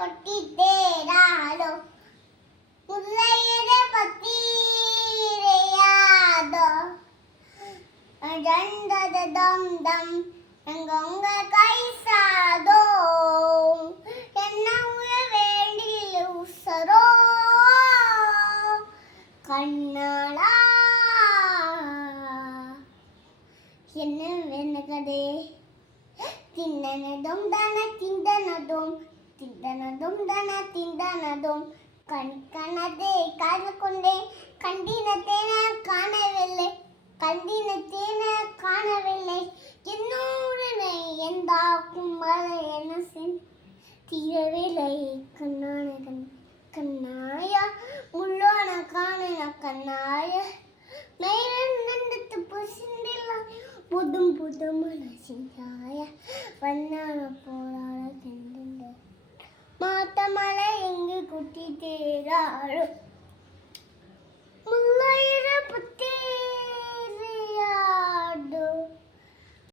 കൊട്ടിത്തേരാലോ മുല്ലയുടെ പത്തിരയാതോ രണ്ടത ദം ദം എങ്കൊങ്ക കൈസാദോ എന്ന വേണ്ടിൽ ഉസരോ കണ്ണാളா என்ன வேணுகதே திண்டனதும் தன திண்டனதும் திண்டனதும் தன திண்டனதும் கண்கணதே காதல் கொண்டேன் கண்டினத்தேன காணவில்லை கண்டினத்தேன காணவில்லை என்னோடனே எந்தாக்கும் மழை என்ன தீரவில்லை கண்ணானகன் கண்ணாயா முள்ளோன காணன கண்ணாய நேரம் நண்டத்து பசிந்தில்ல புதும் புதும் மனசிந்தாய வண்ணான போராட சென்று மாத்த மலை எங்கு குட்டி தேராளோ